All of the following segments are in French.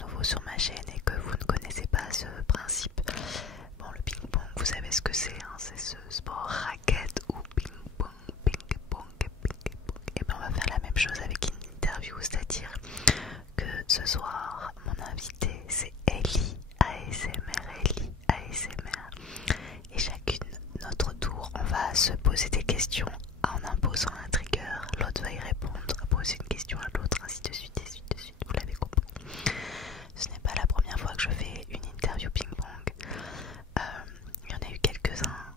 nouveau sur ma chaîne et que vous ne connaissez pas ce principe, bon, le ping-pong, vous savez ce que c'est, hein, c'est ce sport raquette ou ping-pong, ping-pong, ping-pong. Et ben on va faire la même chose avec une interview, c'est-à-dire que ce soir, mon invité c'est Ellie ASMR, Ellie ASMR. Et chacune notre tour, on va se poser des questions en imposant un trigger, l'autre va y répondre, poser une question à l'autre, ainsi de suite, vous l'avez compris. Ce n'est pas la première fois que je fais une interview ping-pong. Il y en a eu quelques-uns.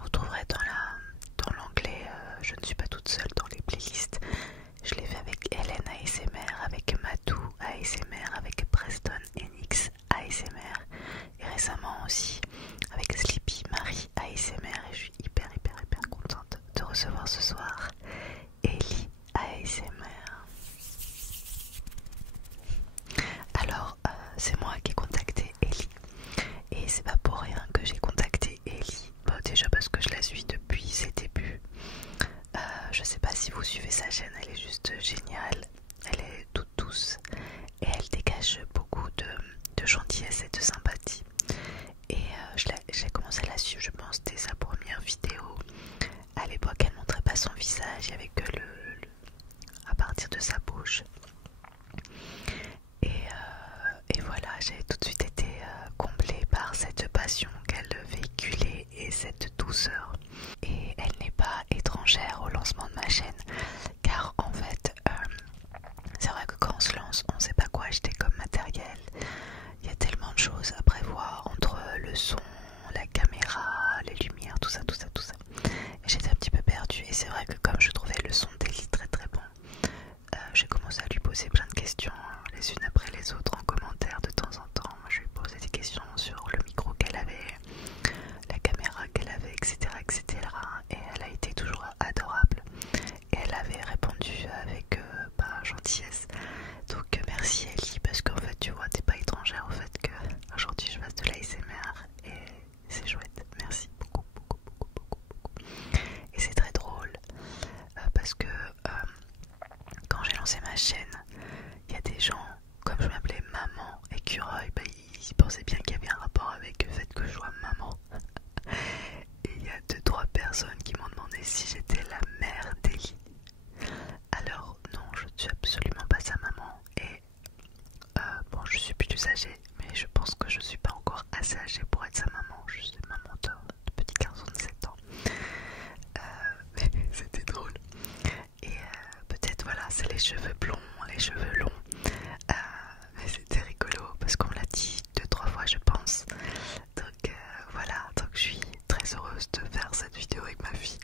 Vous trouverez dans l'onglet Je ne suis pas toute seule dans les playlists. Je l'ai fait avec Hélène ASMR, avec Matou ASMR, avec Preston Enix ASMR et récemment aussi avec Sleepy Marie ASMR, et je suis hyper contente de recevoir ce soir Ellie ASMR. Alors c'est moi qui ai contacté Ellie et c'est pas pour rien que j'ai contacté Ellie. Bon, déjà parce que je la suis depuis ses débuts. Je sais pas si vous suivez sa chaîne, elle est juste géniale, elle est toute douce et elle dégage beaucoup de gentillesse et de sympathie. Et j'ai commencé à la suivre, je pense, dès sa première vidéo. À l'époque, elle montrait pas son visage, il y avait que à partir de sa bouche. Et voilà, j'ai tout de suite été comblée par cette passion qu'elle véhiculait et cette douceur. Et elle n'est pas étrangère au lancement de ma chaîne, car en fait, c'est vrai que quand on se lance, on ne sait pas quoi acheter comme matériel. Il y a tellement de choses à prévoir entre le son, la caméra, les lumières, tout ça. Et j'étais un petit peu perdue, et c'est vrai que comme je trouvais le son d'Ellie très bon, j'ai commencé à lui poser plein de questions, les unes après les autres, en commentaire de temps en temps. Je lui posais des questions sur le micro qu'elle avait, la caméra qu'elle avait, etc. Et elle a été toujours adorable. Et elle avait répondu avec gentillesse. Donc merci Ellie, parce qu'en fait tu vois, t'es pas étrangère au fait que aujourd'hui je fasse de l'ASMR et c'est chouette. Merci beaucoup. Et c'est très drôle parce que quand j'ai lancé ma chaîne, il y a des gens, comme je m'appelais Maman Écureuil, ils pensaient bien qu'il y avait un rapport avec le fait que je sois maman. Et il y a 2-3 personnes qui m'ont demandé si j'étais la mère d'Ellie. Alors non, je ne suis absolument pas sa maman. Et bon, je suis plus âgée, mais je pense que je suis pas encore assez âgée pour être sa maman. Je suis maman de petit garçon de 7 ans. C'était drôle. Et peut-être voilà, c'est les cheveux blonds, les cheveux longs. Mais c'était rigolo parce qu'on me l'a dit 2-3 fois, je pense. Donc voilà, donc je suis très heureuse de faire cette vidéo avec ma fille.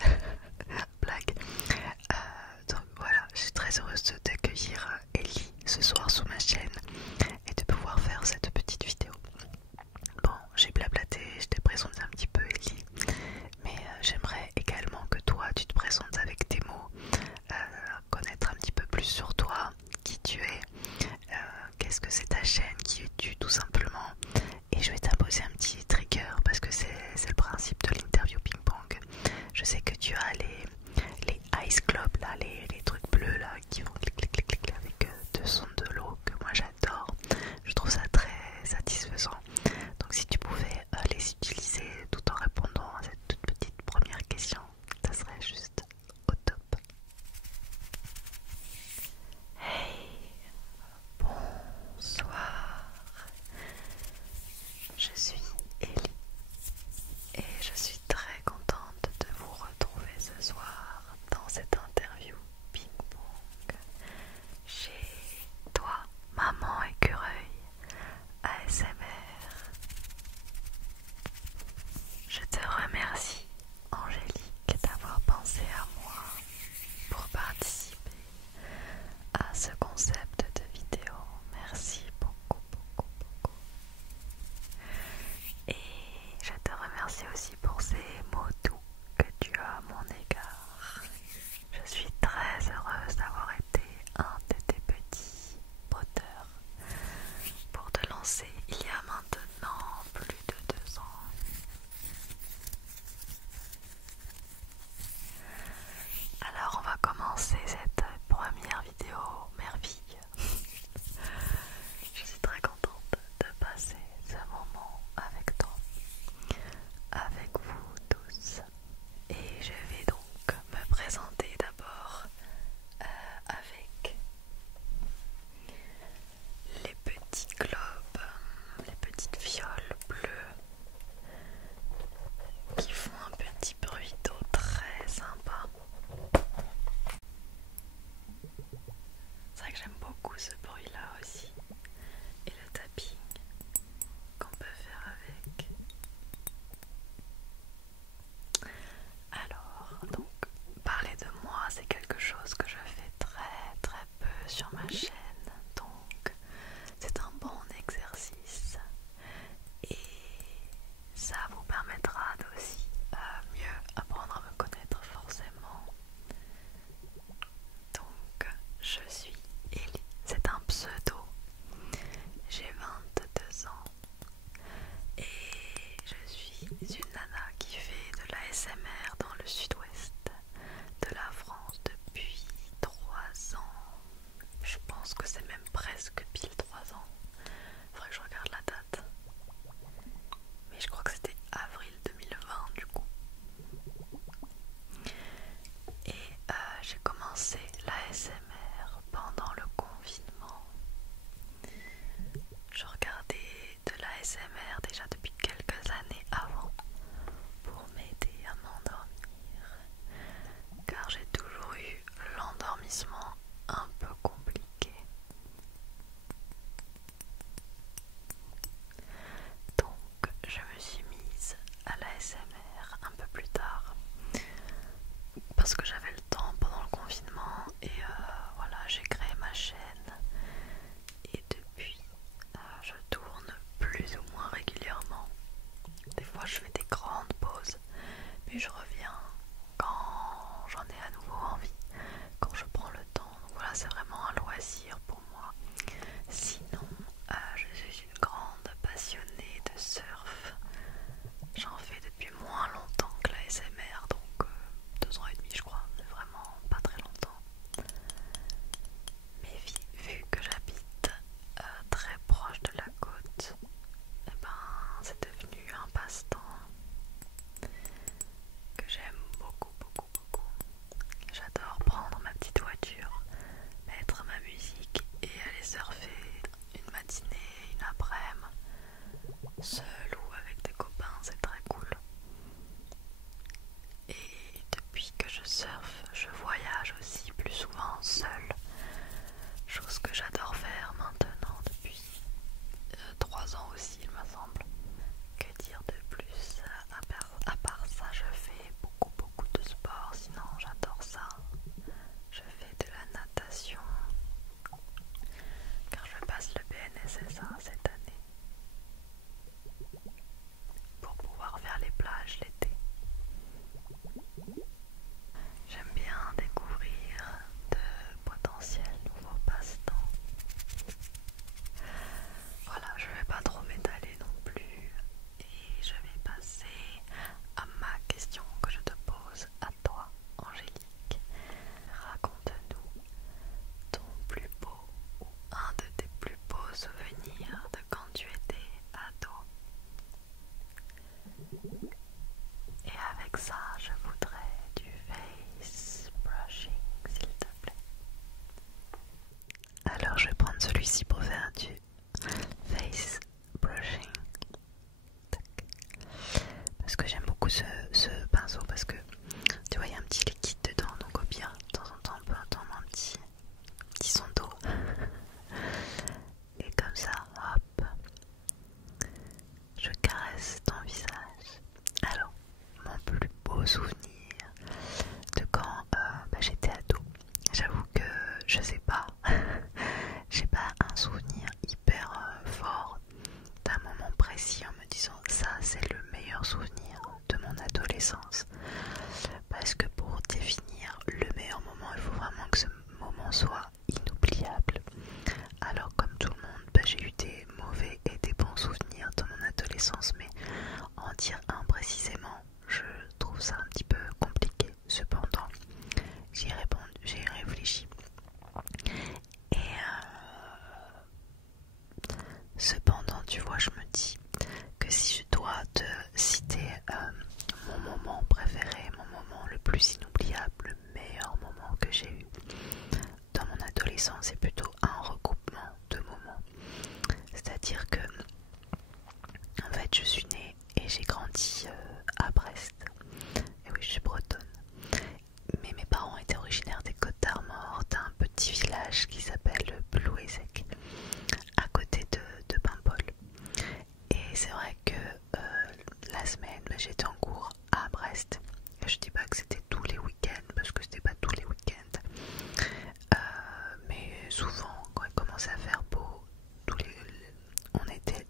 Blague. Donc voilà, je suis très heureuse d'accueillir Ellie ce soir sur ma chaîne et de pouvoir faire cette petite vidéo. Bon, j'ai blablaté, je t'ai présenté un petit peu Ellie, mais j'aimerais également que toi tu te présentes avec tes mots, connaître un petit peu plus sur toi, qui tu es, qu'est-ce que c'est ta chaîne, qui es-tu tout simplement. Et je vais t'imposer un petit trigger parce que c'est le principe de l'interview ping-pong. Je sais que tu as les Ice Club là, les trucs bleus là qui font clic avec deux sons de l'eau que moi j'adore. Je trouve ça très satisfaisant. Donc si tu pouvais les utiliser tout en répondant à cette toute petite première question, ça serait juste au top. Hey, bonsoir. l'ASMR déjà depuis quelques années avant pour m'aider à m'endormir, car j'ai toujours eu l'endormissement un peu compliqué. Donc je me suis mise à l'ASMR un peu plus tard parce que j'avais le temps pendant le confinement et voilà, j'ai créé ma chaîne et depuis je tourne plus ou moins régulièrement. Des fois je fais des grandes pauses mais je reviens quand j'en ai à nouveau envie, quand je prends le temps. Donc voilà, c'est vraiment un loisir pour moi. Sinon je suis une grande passionnée de surf. J'en fais depuis moins longtemps que la SMR, donc 2 ans et demi je crois, mais vraiment pas très longtemps. Mais vu que j'habite très proche de la côte, et ben c'est devenu un passe-temps que j'aime beaucoup beaucoup beaucoup. J'adore prendre ma petite voiture, mettre ma musique et aller surfer une matinée, une après-midi, seul ou avec des copains, c'est très cool. Et depuis que je surfe, je voyage aussi plus souvent seule, chose que j'adore faire maintenant depuis 3 ans aussi il me semble. Que dire de plus? À part ça, je fais beaucoup de sport, sinon j'adore ça. Je fais de la natation, car je passe le BNSSA cette année pour pouvoir faire les plages l'été. J'aime bien découvrir de potentiels nouveaux passe-temps. Voilà, je vais pas trop m'étaler non plus et je vais passer à ma question que je te pose à toi, Angélique. Raconte-nous ton plus beau ou un de tes plus beaux souvenirs de quand tu étais ado. Et avec ça, je voudrais du face brushing, s'il te plaît. Alors, je vais prendre celui-ci pour faire du face brushing. Tac. Parce que j'aime beaucoup ce pinceau, parce que tu vois, il y a un petit liquide dedans, donc au pire, de temps en temps, on peut entendre un petit son d'eau. Et comme ça, hop, je caresse ton visage. Alors, mon plus beau souvenir de quand j'étais ado, j'avoue que je sais pas, j'ai pas un souvenir hyper fort d'un moment précis en me disant ça c'est le meilleur souvenir de mon adolescence, parce que pour définir le meilleur moment, il faut vraiment que ce moment soit inoubliable. Alors comme tout le monde, j'ai eu des mauvais et des bons souvenirs dans mon adolescence, mais en dire un précisément, je trouve ça un petit peu compliqué. Cependant, j'y réfléchi. Et cependant, tu vois, je me dis que si je dois te citer mon moment préféré, mon moment le plus inoubliable, le meilleur moment que j'ai eu dans mon adolescence, c'est plutôt un regroupement de moments. C'est-à-dire que, en fait, je suis née et j'ai grandi à Brest. Et oui, je suis bretonne. Mais mes parents étaient originaires des Côtes d'Armor, d'un petit village qui s'appelle Plouézec, à côté de Paimpol. Et c'est vrai que la semaine, j'étais en cours à Brest. Et je dis pas que c'était tous les week-ends, parce que c'était pas tous les week-ends. Mais souvent, quand il commençait à faire beau, on était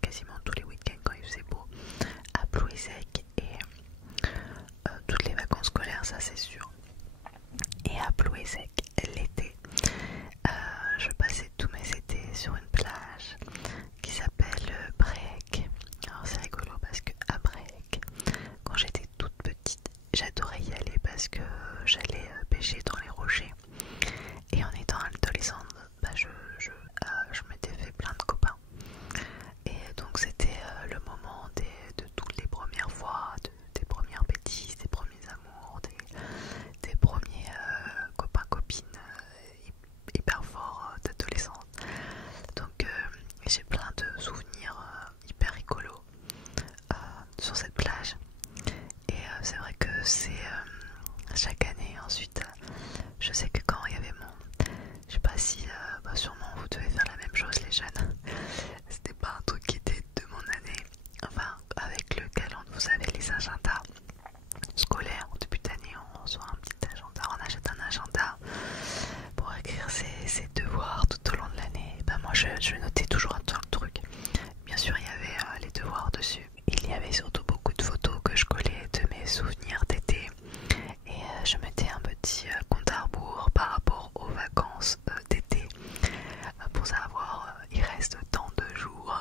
quasiment tous les week-ends quand il faisait beau à Plouézec. Et toutes les vacances scolaires, ça c'est sûr. Et à Plouézec, l'été, je passais tous mes étés sur une plage qui s'appelle Bréhec. Alors c'est rigolo parce que à Bréhec, quand j'étais toute petite, j'adorais y aller parce que j'allais pêcher dans les rochers. Et en étant adolescente, je m'étais fait plein de copains. Et donc c'était le moment de toutes les premières fois, des premières bêtises, des premiers amours, des premiers copains-copines hyper forts d'adolescence. Donc j'ai plein de souvenirs hyper je notais toujours un truc. Bien sûr, il y avait les devoirs dessus. Il y avait surtout beaucoup de photos que je collais de mes souvenirs d'été. Et je mettais un petit compte à rebours par rapport aux vacances d'été pour savoir il reste tant de jours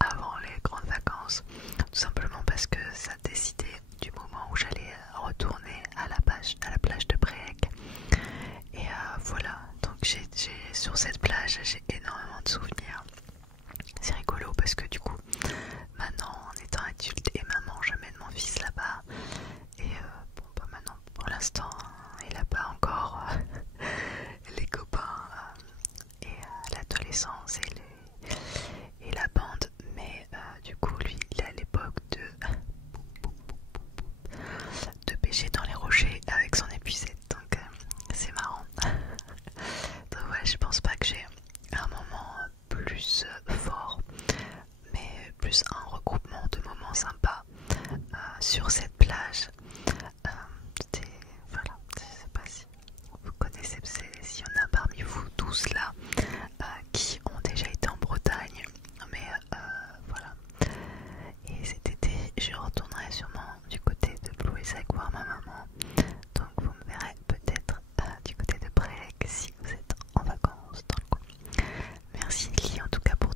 avant les grandes vacances. Tout simplement parce que ça décidait du moment où j'allais retourner à la plage de Bréec. Et voilà, donc sur cette plage j'ai énormément de souvenirs. C'est rigolo parce que du coup maintenant en étant adulte et maman j'amène mon fils là-bas. Et bon bah maintenant pour l'instant il n'a pas encore les copains et l'adolescence et la bande. Mais du coup lui il est à l'époque de pêcher dans les rochers avec son épuisette. Donc c'est marrant. Donc ouais, je pense pas que j'ai un moment plus fort, mais plus un regroupement de moments sympas sur cette plage. Voilà, je sais pas si vous connaissez, s'il y en a parmi vous tous là qui ont déjà été en Bretagne, mais voilà. Et cet été, je retournerai sûrement du côté de Plouézec voir ma maman. Donc vous me verrez peut-être du côté de Bréec si vous êtes en vacances dans le coin. Merci Lily en tout cas pour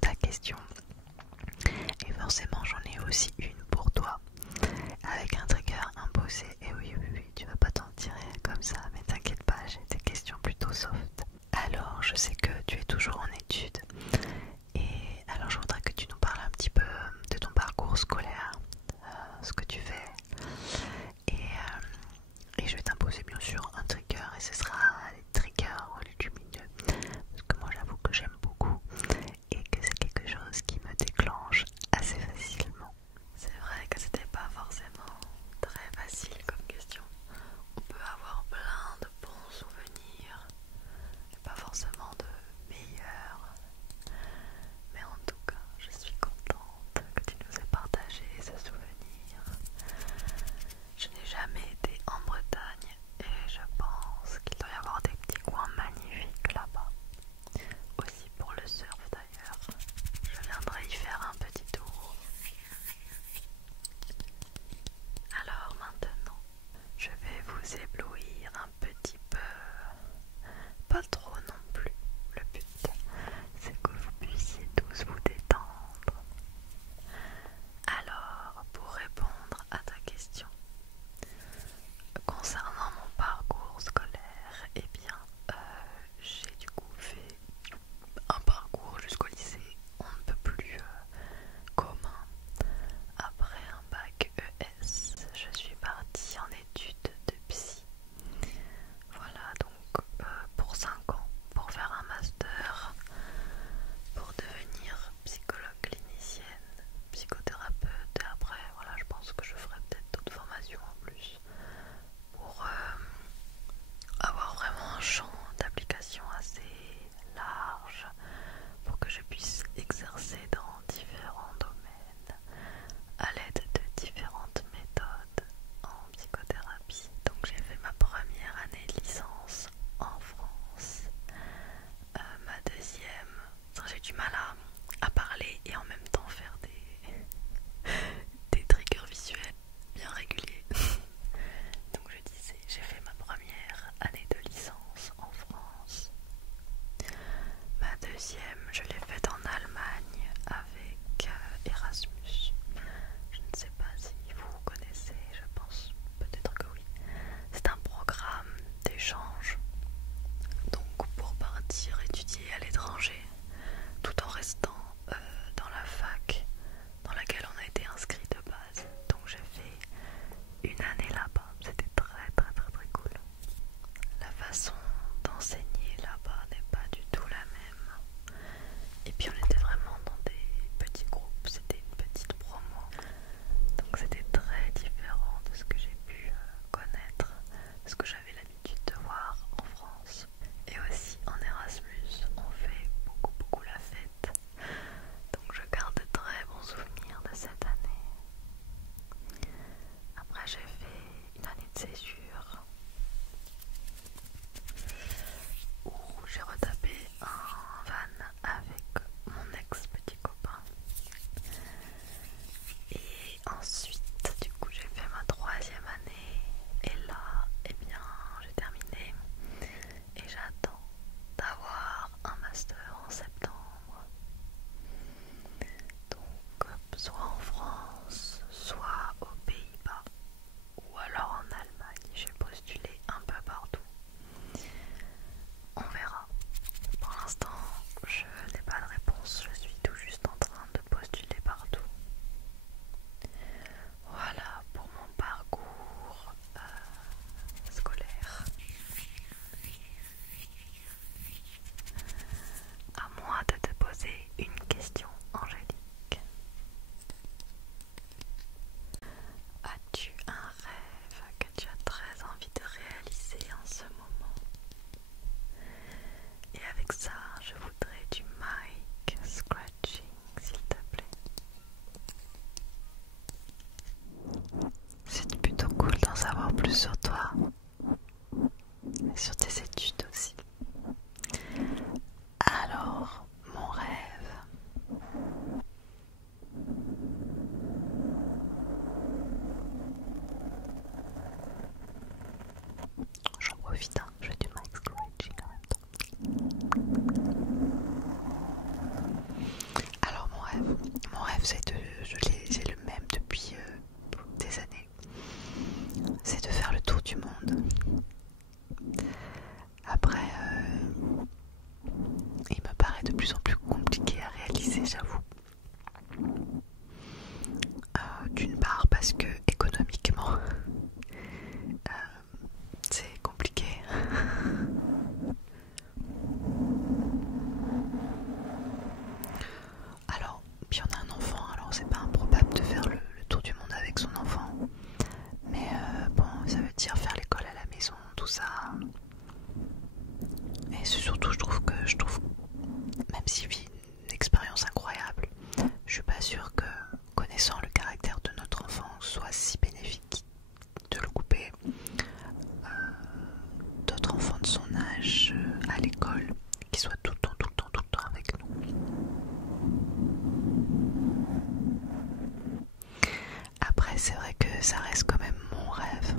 ça reste quand même mon rêve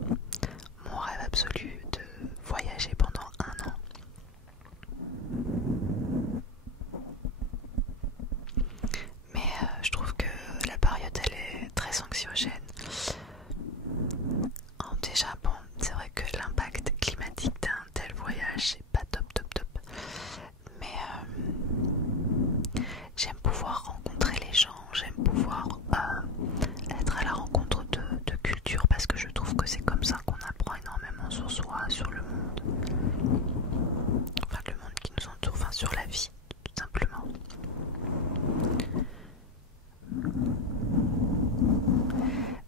absolu de voyager pendant 1 an. Mais je trouve que la période elle est très anxiogène. Déjà bon, c'est vrai que l'impact climatique d'un tel voyage c'est pas top. Mais j'aime pouvoir rencontrer les gens, j'aime pouvoir être à la rencontre de cultures parce que je trouve que c'est comme ça qu'on apprend énormément sur soi, sur le monde. Enfin le monde qui nous entoure, enfin sur la vie tout simplement.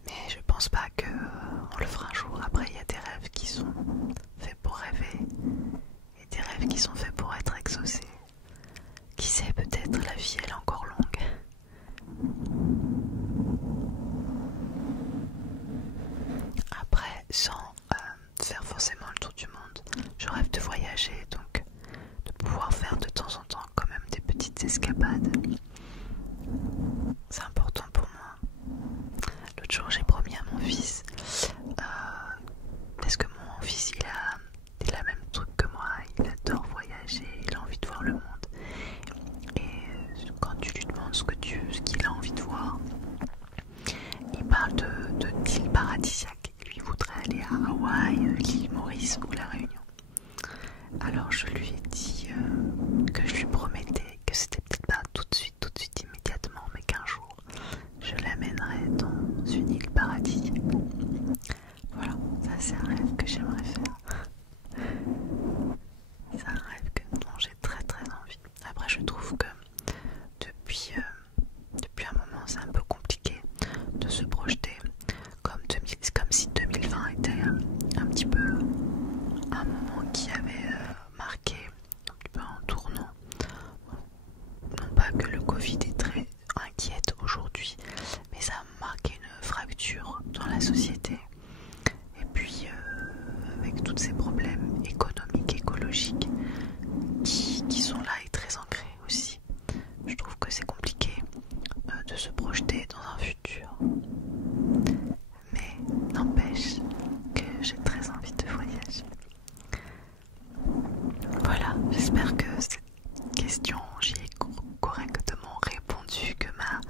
Mais je pense pas que on le fera un jour. Après il y a des rêves qui sont faits pour rêver et des rêves qui sont faits pour être exaucés. Qui sait, peut-être la vie elle est encore longue. Après, sans faire forcément le tour du monde, je rêve de voyager, donc de pouvoir faire de temps en temps quand même des petites escapades. C'est important pour moi. L'autre jour j'ai promis à mon fils, parce que mon fils il a le même truc que moi, il adore voyager, il a envie de voir le monde. Et quand tu lui demandes ce qu'il a envie de voir, il parle d'îles paradisiaques. Lui voudrait aller à Hawaï, l'île Maurice ou la Réunion. Alors je lui ai dit que je lui promettais que c'était peut-être pas tout de suite immédiatement, mais qu'un jour je l'amènerais dans une île paradisiaque. Voilà, ça c'est un rêve que j'aimerais faire. C'est un rêve dont j'ai très envie. Après je trouve que depuis un moment c'est un peu compliqué de se projeter comme si 2020 était un petit peu un moment qui avait marqué un petit peu un tournant. Non pas que le Covid est très inquiète aujourd'hui, mais ça a marqué une fracture dans la société. Et puis avec tous ces problèmes économiques, écologiques qui sont là et très ancrés aussi, je trouve que c'est compliqué de se projeter dans un futur. Mais n'empêche que j'ai très envie de voyager. Voilà, j'espère que cette question, j'y ai correctement répondu, que ma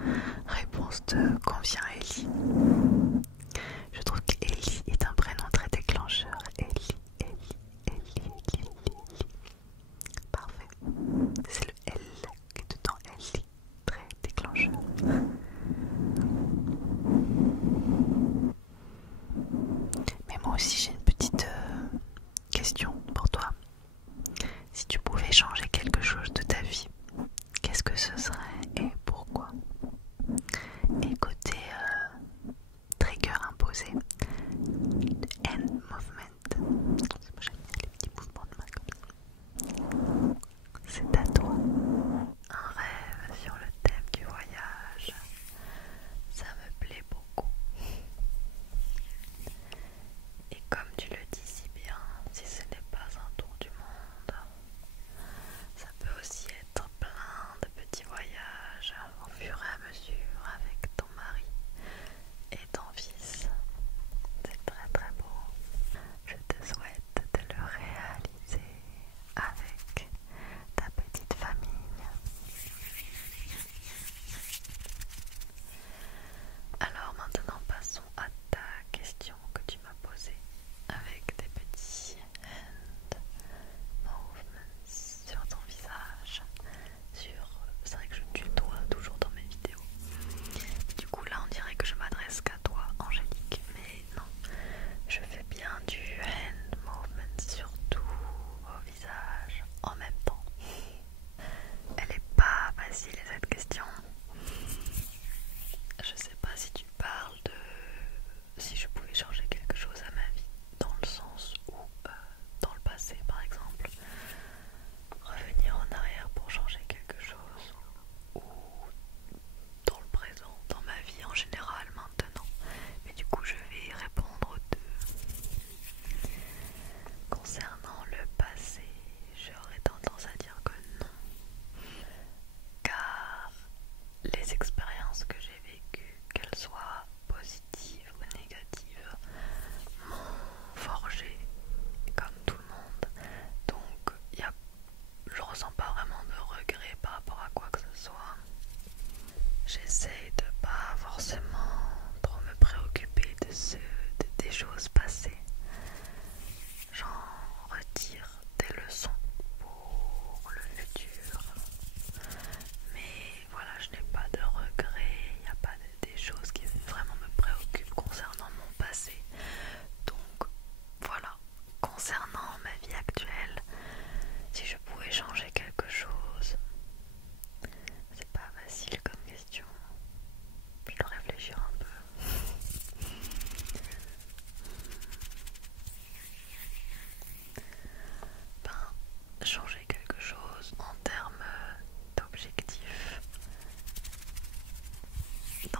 réponse te convient, Ellie. Je trouve qu'Ellie est un prénom très déclencheur. Ellie. Parfait. C'est le L qui est dedans, Ellie. Très déclencheur. Mais moi aussi j'ai une petite question pour toi. Si tu pouvais changer quelque chose de ta vie, qu'est-ce que ce serait et pourquoi? Et côté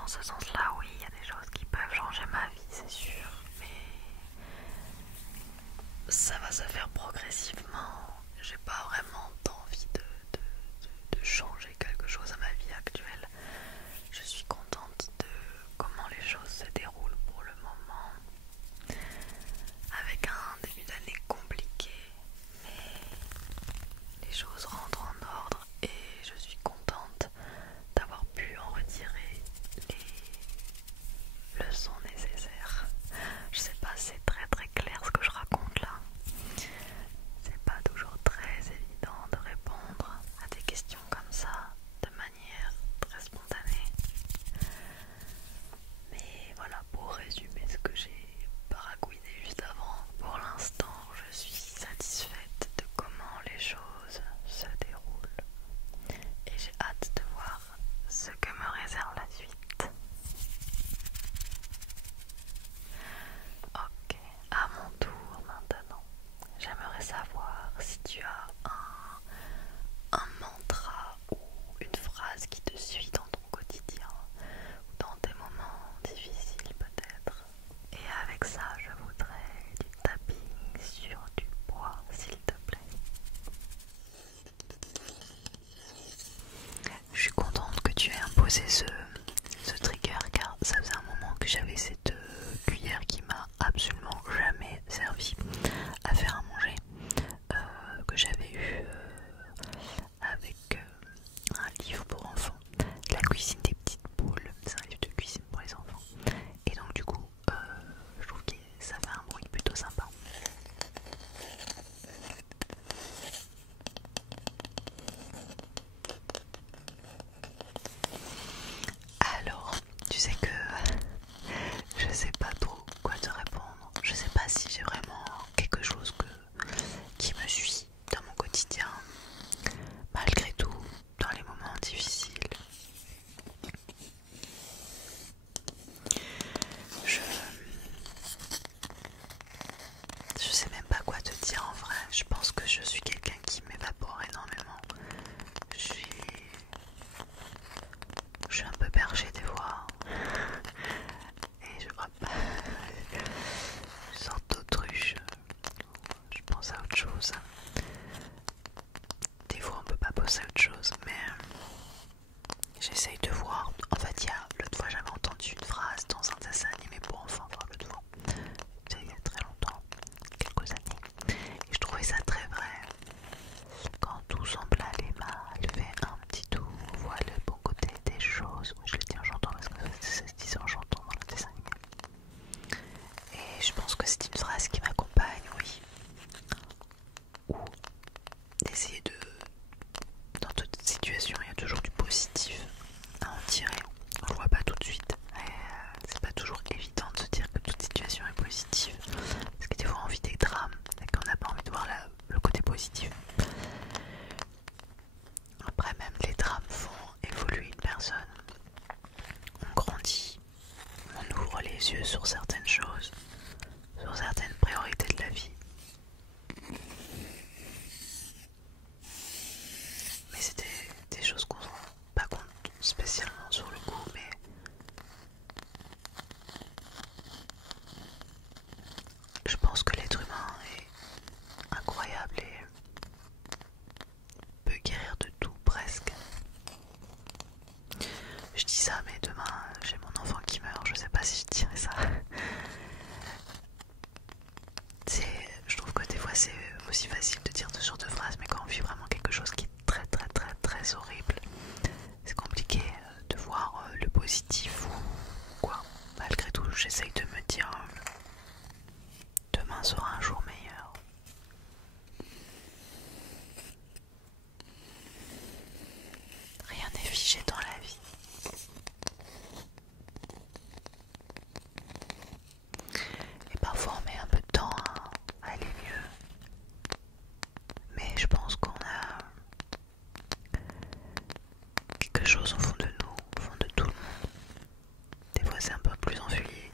ce sens-là, oui, il y a des choses qui peuvent changer ma vie, c'est sûr, mais ça va se faire progressivement. J'ai pas vraiment d'envie de changer quelque chose à ma vie actuelle. Je suis contente de comment les choses se déroulent pour le moment, avec un début d'année compliqué, mais les choses rentrent en ordre et je suis contente d'avoir pu en retirer les leçons nécessaires. Je sais pas, c'est très très clair ce que je raconte là. C'est pas toujours très évident de répondre à des questions comme ça de manière très spontanée. Mais voilà, pour résumer ce que j'ai baragouiné juste avant, pour l'instant je suis satisfaite de comment les choses se déroulent et j'ai hâte de voir ce que me réserve la suite. Ok, à mon tour maintenant. J'aimerais savoir si tu as un mantra ou une phrase qui te suit dans ton quotidien ou dans tes moments difficiles peut-être. Et avec ça, je voudrais du tapping sur du bois, s'il te plaît. Je suis contente que tu aies imposé ce trigger car ça faisait un moment que j'avais cette cuillère qui m'a absolument jamais servi à faire à manger, que j'avais eu avec un livre pour enfants, la cuisine des petites poules, c'est un livre de cuisine pour les enfants, et donc du coup je trouve que ça fait un bruit plutôt sympa. Alors, tu sais que je sais pas trop quoi te répondre. Je sais pas si j'ai vraiment quelque chose qui me suit dans mon quotidien, malgré tout, dans les moments difficiles. Je sais même pas quoi te dire en vrai. Je pense que je suis quelqu'un qui m'évapore énormément. Je suis un peu perché des fois. Et une sorte d'autruche. Je pense à autre chose. Des fois on peut pas penser à autre chose, mais j'essaye de voir. En fait, l'autre fois j'avais entendu une phrase dans un dessin animé pour enfants, enfin l'autre fois, il y a très longtemps, quelques années, et je trouvais ça très vrai. Quand tout semble aller mal, fais un petit tour, vois le bon côté des choses. Je le dis en chantant parce que ça se disait en chantant dans le dessin animé. Et je pense que c'est une phrase qui m'accompagne, oui. Ou d'essayer de... Dans toute situation, il y a toujours du positif à en tirer. On le voit pas tout de suite. C'est pas toujours évident de se dire que toute situation est positive. Parce que des fois on vit des drames et qu'on n'a pas envie de voir le côté positif. Après, même les drames font évoluer une personne. On grandit, on ouvre les yeux sur certaines choses, sur certaines priorités de la vie. Mais c'était des choses qu'on ne se rend pas compte spécialement sur le coup, mais je pense que l'être humain est incroyable et peut guérir de tout presque. Je dis ça, mais demain j'ai mon enfant qui meurt, je sais pas si je dirais ça. Je trouve que des fois c'est aussi facile de dire ce genre de phrases, mais quand on vit vraiment quelque chose qui est très très très très horrible, c'est compliqué de voir le positif ou quoi. Malgré tout, j'essaye de me dire demain sera un jour meilleur. Rien n'est figé dans la vie. Et parfois on met un peu de temps à aller mieux. Mais je pense qu'on a quelque chose au fond de nous, au fond de tout le monde. Des fois c'est un peu plus enfoui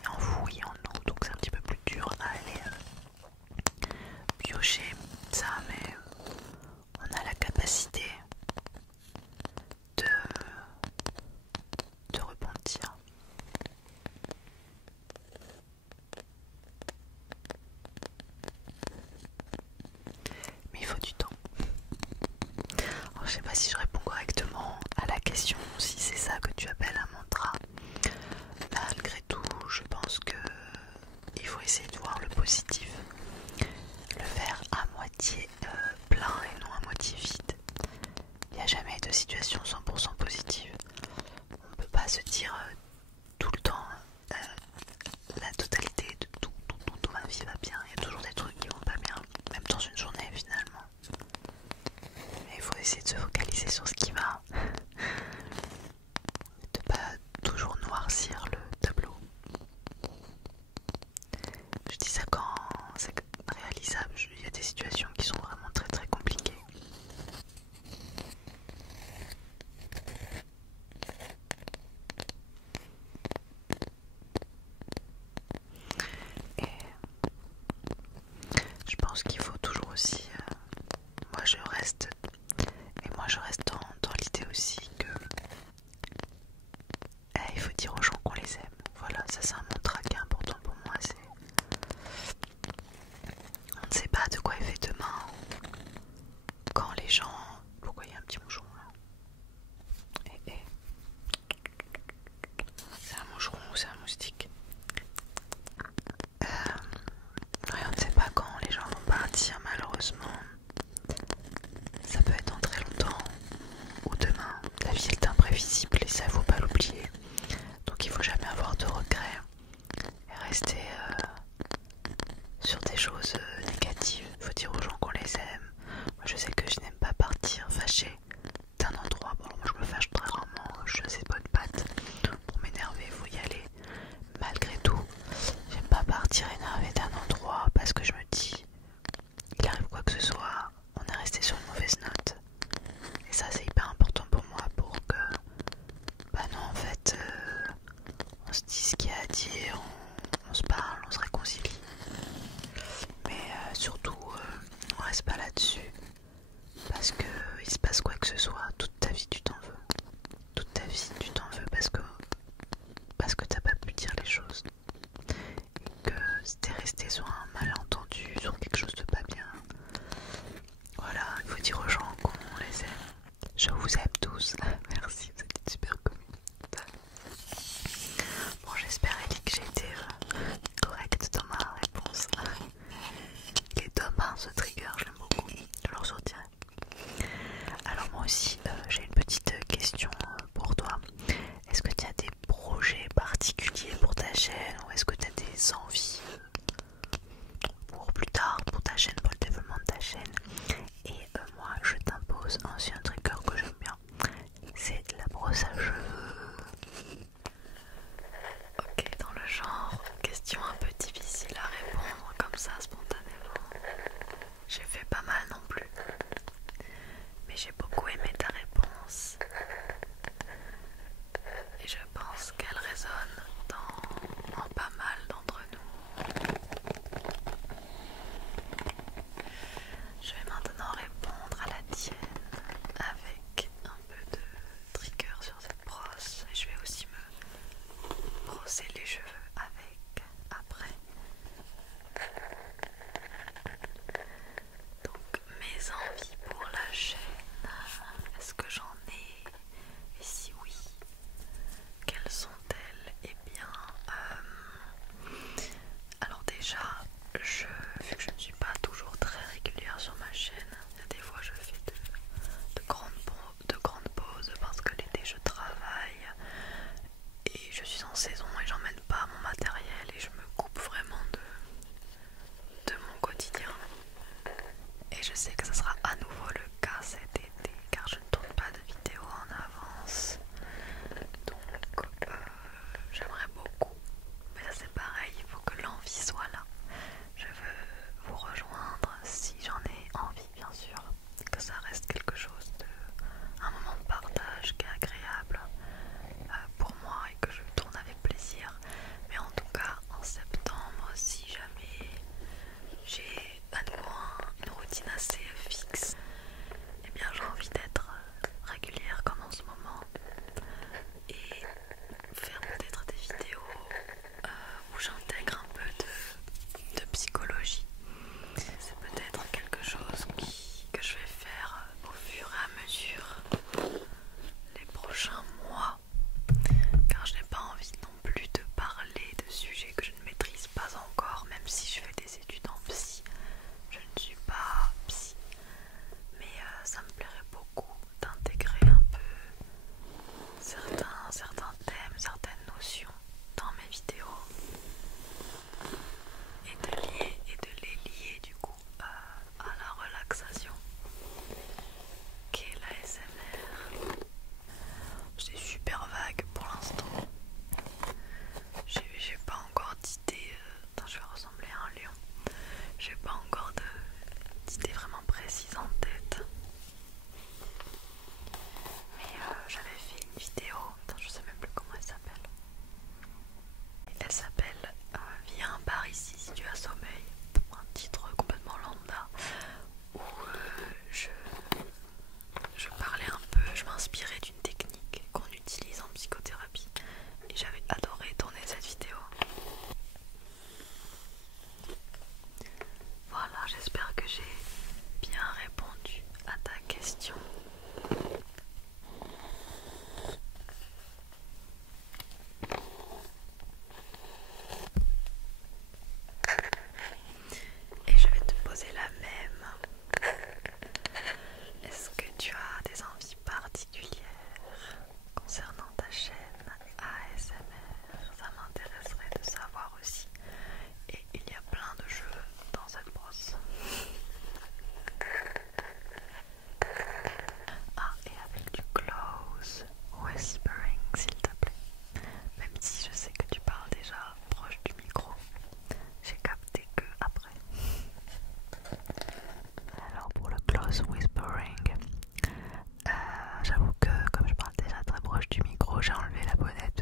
les aime. Voilà, ça c'est un mantra qui est important pour moi. C'est on ne sait pas de quoi il fait demain. Quand les gens... Pourquoi il y a un petit moucheron là? C'est un moucheron ou c'est un moustique? Ouais, on ne sait pas quand les gens vont partir malheureusement. Ça peut être dans très longtemps ou demain. La vie est imprévisible et ça faut pas l'oublier. Donc il faut jamais avoir de regrets et rester sur des choses négatives. Il faut dire aux gens qu'on les aime. Moi je sais que je n'aime pas partir fâché d'un endroit. Bon, moi je me fâche très rarement, je suis assez bonne patte. Pour m'énerver, il faut y aller. Malgré tout, j'aime pas partir énervé d'un endroit parce que je me dis, il arrive quoi que ce soit, on est resté sur une mauvaise note. Et ça c'est hyper important pour moi pour que, bah non en fait, on se dit ce qu'il y a à dire, on se parle, on se réconcilie. Mais surtout, on reste pas là-dessus. Parce que il se passe quoi que ce soit, toute ta vie tu t'en veux. Toute ta vie tu t'en veux parce que t'as pas pu dire les choses. Et que t'es resté sur un malentendu, sur quelque chose de pas bien. Voilà, il faut dire aux gens qu'on les aime. Je vous aime tous. Merci, vous êtes une super communauté. Bon, j'espère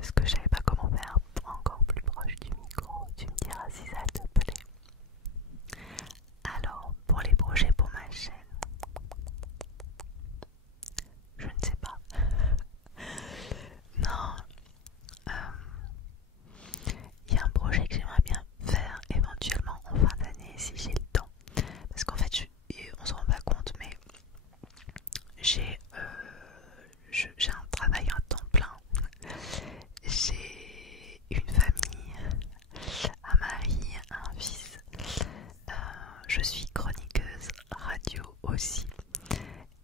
parce que je savais pas comment faire encore plus proche du micro. Tu me diras si ça te plaît. Alors, pour les projets pour ma chaîne, je ne sais pas. Non, il y a un projet que j'aimerais bien faire éventuellement en fin d'année si j'ai le temps. Parce qu'en fait, on se rend pas compte, mais j'ai un travail à temps plein. J'ai une famille, un mari, un fils. Je suis chroniqueuse radio aussi.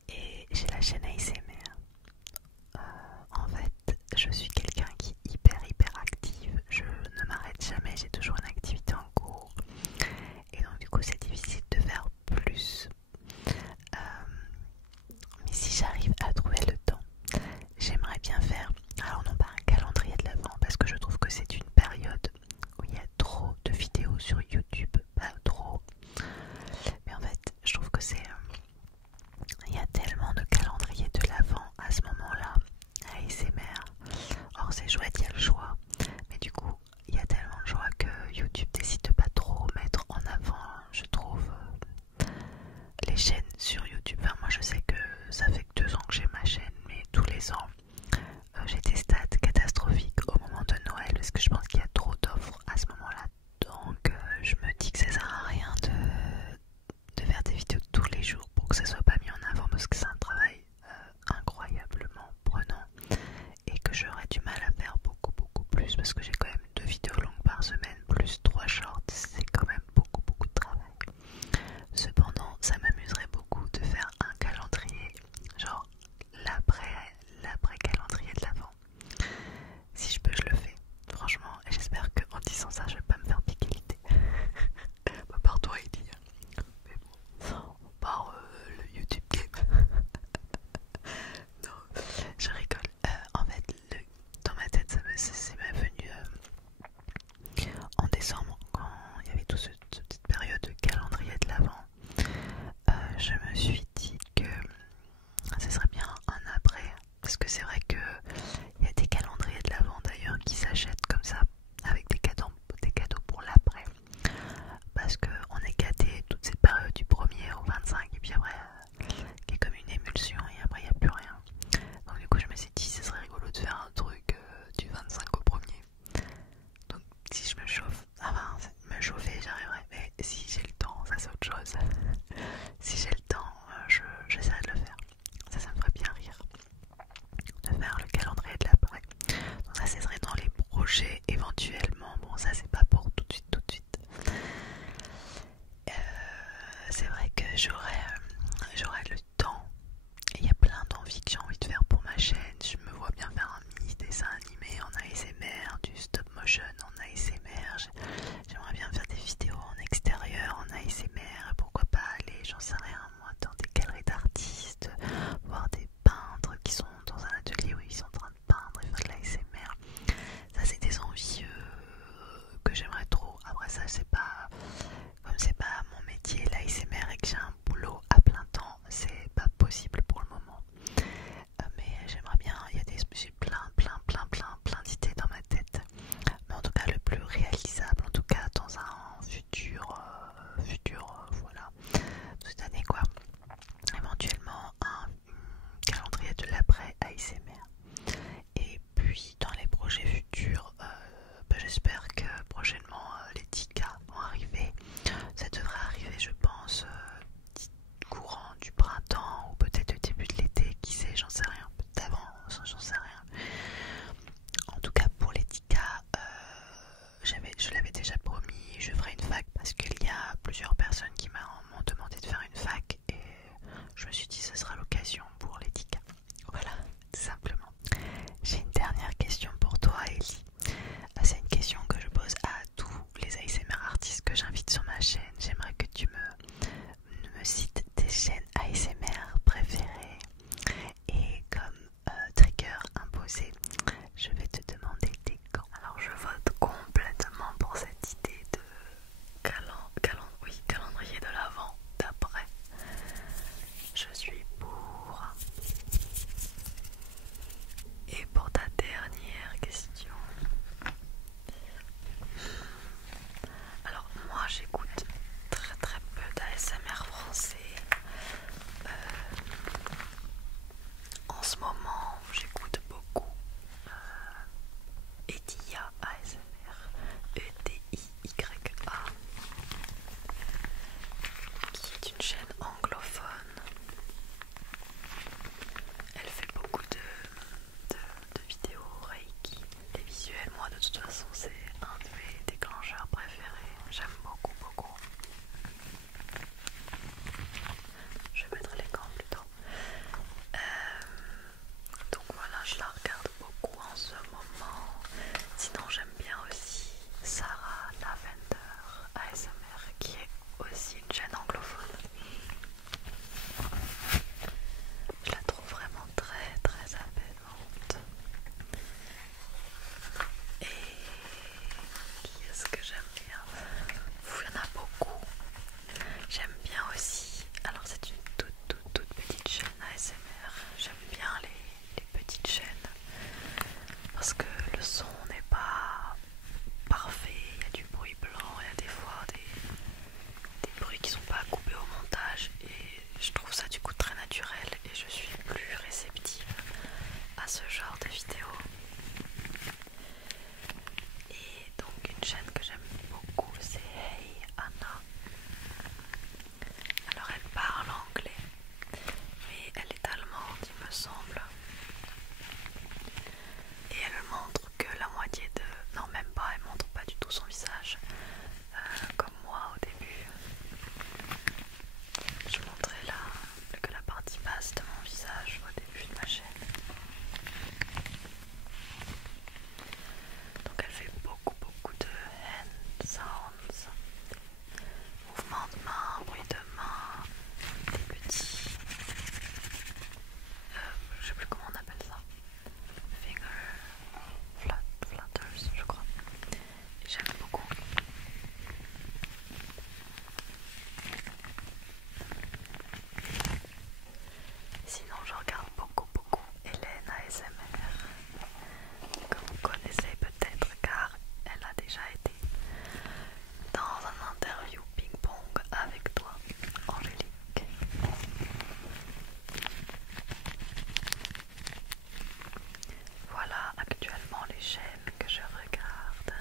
Et j'ai la chaîne ASMR. En fait, je suis quelqu'un qui est hyper active. Je ne m'arrête jamais, j'ai toujours une activité en cours. Et donc du coup c'est difficile de faire plus. Mais si j'arrive à trouver le temps, j'aimerais bien faire, alors non pas un calendrier de l'Avent, parce que je trouve que c'est une période où il y a trop de vidéos sur YouTube, pas trop. Mais en fait, je trouve que c'est... il y a tellement de calendriers de l'Avent à ce moment-là, à ASMR. Or c'est chouette, il y a le choix. Mais du coup, il y a tellement de choix que YouTube décide de pas trop mettre en avant, je trouve, les chaînes sur YouTube. Enfin, moi je sais que ça fait que 2 ans que j'ai ma chaîne, mais tous les ans j'ai des stats catastrophiques au moment de Noël parce que je pense qu'il y a trop d'offres à ce moment-là. Donc je me dis que ça sert à rien de faire des vidéos tous les jours pour que ça soit pas mis en avant parce que c'est un travail incroyablement prenant et que j'aurais du mal à faire beaucoup plus parce que j'ai quand même 2 vidéos longues par semaine plus 3 shorts, c'est quand même beaucoup de travail. Cependant, ça m'amuserait beaucoup de faire un calendrier, genre l'après calendrier de l'Avent. Si je peux, je le fais, franchement, et j'espère qu'en disant ça, je vais pas me faire piquer l'idée. Bah, par toi, Ellie. Mais bon, par le YouTube game. Non, je rigole. En fait, dans ma tête, c'est m'est venu parce que le son n'est pas parfait, il y a du bruit blanc, il y a des fois des bruits qui sont pas coupés au montage et je trouve ça du coup très naturel et je suis plus réceptive à ce genre de vidéos. Et donc une chaîne que j'aime beaucoup c'est Hey Anna. Alors elle parle anglais mais elle est allemande il me semble. Et elle montre que la moitié de... Non même pas, elle montre pas du tout son visage. Comme moi au début. Je montrais que la partie basse de mon visage au début de ma chaîne. Donc elle fait beaucoup de hand sounds. Mouvements de main, bruit de main, des petits... je sais plus comment on appelle ça. Finger flutters, je crois. Et j'aime beaucoup. Sinon, je regarde beaucoup Hélène ASMR, que vous connaissez peut-être car elle a déjà été dans un interview ping-pong avec toi, Angélique. Voilà actuellement les chaînes que je regarde.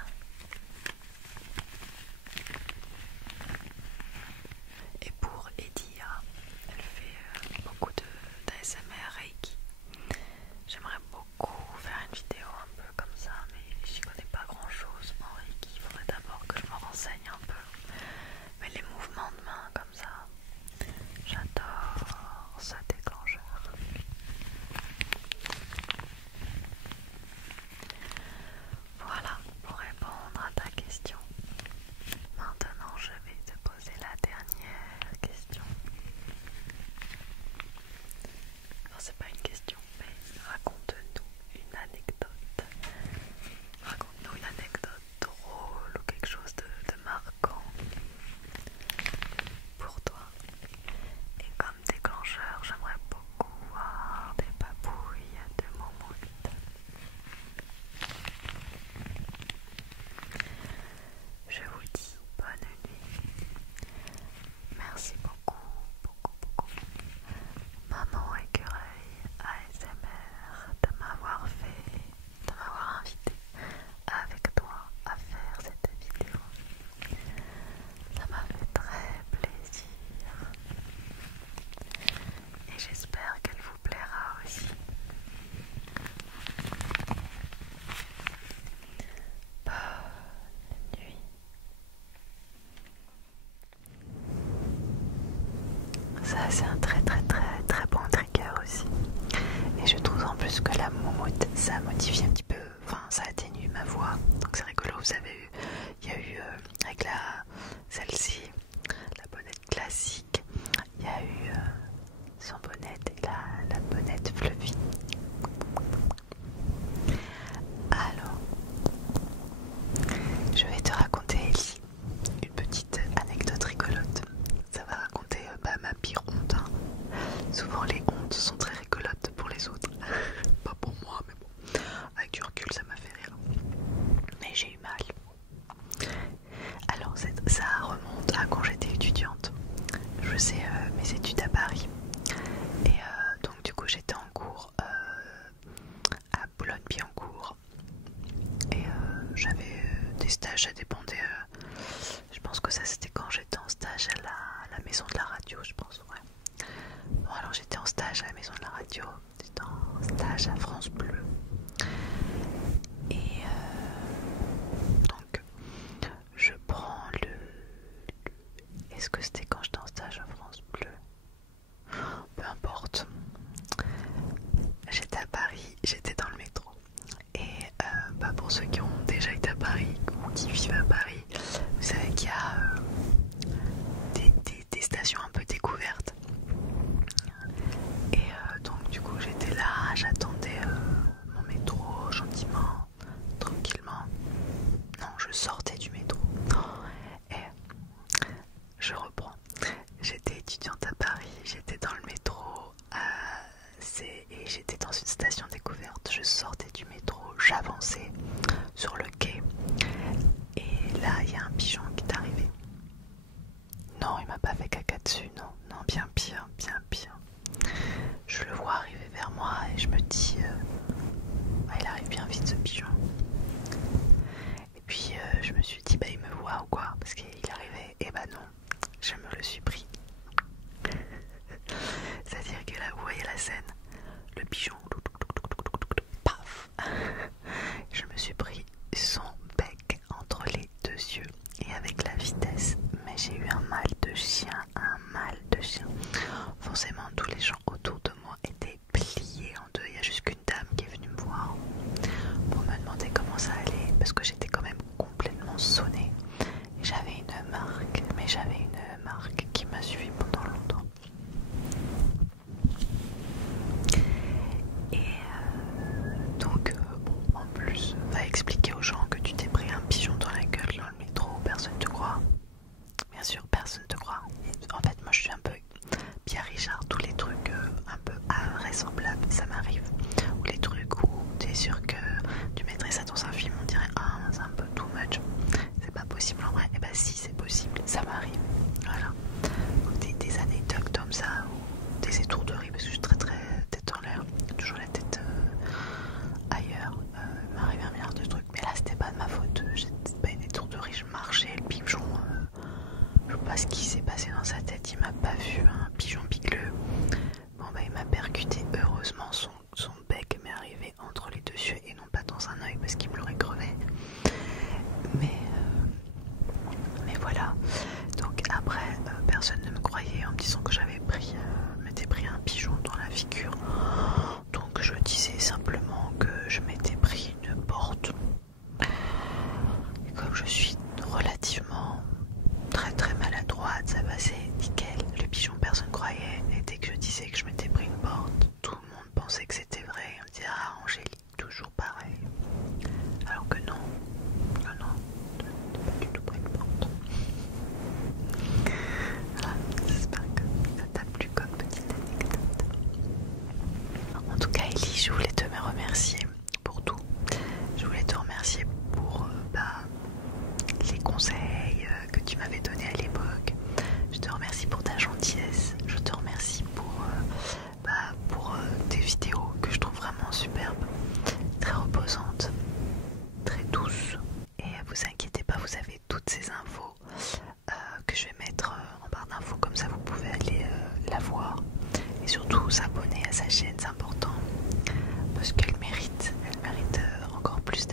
Et pour Edia, elle fait beaucoup d'ASMR Reiki. J'aimerais beaucoup faire une vidéo un peu comme ça, mais j'y connais pas grand chose en Reiki. Il faudrait d'abord que je me renseigne un peu. Mais les mouvements de main comme ça, j'adore ce déclencheur. Voilà pour répondre à ta question. Maintenant, je vais te poser la dernière question. Non, c'est pas une question, mais raconte-nous une anecdote. Raconte-nous une anecdote drôle ou quelque chose de marquant pour toi. Et comme déclencheur, j'aimerais beaucoup voir des papouilles de moumoute. Je vous dis bonne nuit. Merci beaucoup, Maman Écureuil ASMR de m'avoir invité avec toi à faire cette vidéo. Ça m'a fait très plaisir et j'espère qu'elle vous plaira aussi. Bonne nuit. Ça c'est un très bon trigger aussi. Et je trouve en plus que la moumoute ça modifie un petit peu, enfin ça atténue ma voix. Donc c'est rigolo, vous avez eu, il y a eu avec celle-ci, la bonnette classique, il y a eu sans bonnette et la bonnette fluffy. Alors, je vais te raconter Ellie, une petite anecdote rigolote. Ça va raconter ma pire honte. Hein. Souvent les hontes sont très rigolotes pour les autres. Pas pour moi, mais bon. Avec du recul, ça m'a fait rire. Mais j'ai eu mal. Alors ça remonte à quand j'étais étudiante. Je faisais mes études à Paris. Et donc du coup j'étais en cours à Boulogne-Billancourt. Et j'avais des stages, ça dépendait. Je pense que ça c'était quand j'étais en stage à la maison de la radio, je pense, ouais. Bon alors j'étais en stage à la maison de la radio, j'étais en stage à France Bleu. Et donc je prends Est-ce que c'était quand j'étais en stage à France Bleu? Peu importe. J'étais à Paris, j'étais dans le métro. Et pour ceux qui ont déjà été à Paris ou qui vivent à Paris, vous savez qu'il y a des stations un peu découvertes. Et donc du coup j'étais là, j'attendais mon métro gentiment, tranquillement. Non, je sortais du métro. Et je reprends. expliquer aux gens que tu t'es pris un pigeon dans la gueule dans le métro, personne te croit. Bien sûr, personne te croit. En fait, moi je suis un peu Pierre Richard, tous les trucs un peu invraisemblables, ça m'arrive. Ou les trucs où tu es sûr que tu mettrais ça dans un film, on dirait ah, c'est un peu too much. C'est pas possible en vrai. Et bah si, c'est possible, ça m'arrive. Voilà. Donc, des anecdotes comme ça, ou des étourderies, parce que je suis très tête en l'air, toujours la tête ailleurs. Il m'arrive un milliard de trucs, mais là c'était pas de ma faute. C'était pas une étourderie, je marchais, le pigeon. Je sais pas ce qui s'est passé dans sa tête, il m'a pas vu, un pigeon bigleux. Bon bah il m'a percuté, heureusement son bec m'est arrivé entre les deux yeux et non pas dans un œil parce qu'il me l'aurait crevé. Mais voilà, donc après personne ne me croyait en me disant que j'avais m'étais pris un pigeon dans la figure. Donc je disais simplement que je m'étais pris une porte. Et comme je suis relativement très maladroite, ça passait nickel. Le pigeon, personne croyait. Et dès que je disais que je m'étais pris une porte, tout le monde pensait que c'était vrai. On me disait ah Angélique, toujours pareil. Alors que non, t'es pas du tout pris une porte. Voilà, j'espère que ça t'a plu comme petite anecdote. En tout cas, Ellie, je voulais te remercier pour tout. Je voulais te remercier pour les conseils que tu m'avais donnés à l'époque. Je te remercie pour ta gentillesse. Je te remercie pour tes vidéos que je trouve vraiment superbes, très reposantes, très douces. Et vous inquiétez pas, vous avez toutes ces infos que je vais mettre en barre d'infos, comme ça vous pouvez aller la voir. Et surtout s'abonner à sa chaîne, c'est important parce qu'elle mérite encore plus